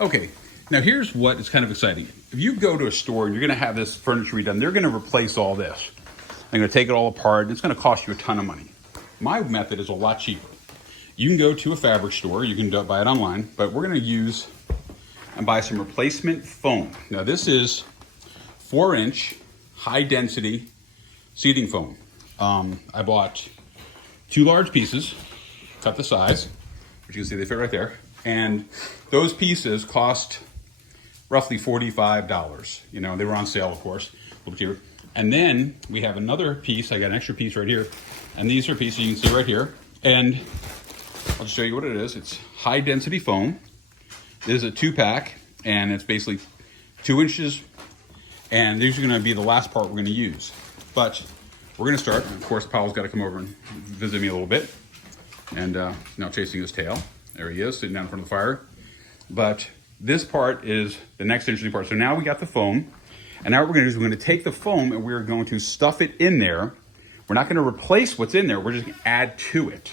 Okay, now here's what is kind of exciting. If you go to a store and you're gonna have this furniture redone, they're gonna replace all this. They're gonna take it all apart, and it's gonna cost you a ton of money. My method is a lot cheaper. You can go to a fabric store, you can buy it online, but we're gonna use and buy some replacement foam. Now this is 4-inch high density seating foam. I bought 2 large pieces, cut the size, which you can see they fit right there. And those pieces cost roughly $45. You know, they were on sale, of course, a little cheaper. And then we have another piece. I got an extra piece right here. And these are pieces you can see right here. And I'll just show you what it is. It's high density foam. This is a 2-pack, and it's basically 2 inches. And these are gonna be the last part we're gonna use. But we're gonna start. Of course, Powell's gotta come over and visit me a little bit. And now chasing his tail. There he is, sitting down in front of the fire. But this part is the next interesting part. So now we got the foam. And now what we're gonna do is we're gonna take the foam and we're going to stuff it in there. We're not gonna replace what's in there. We're just gonna add to it.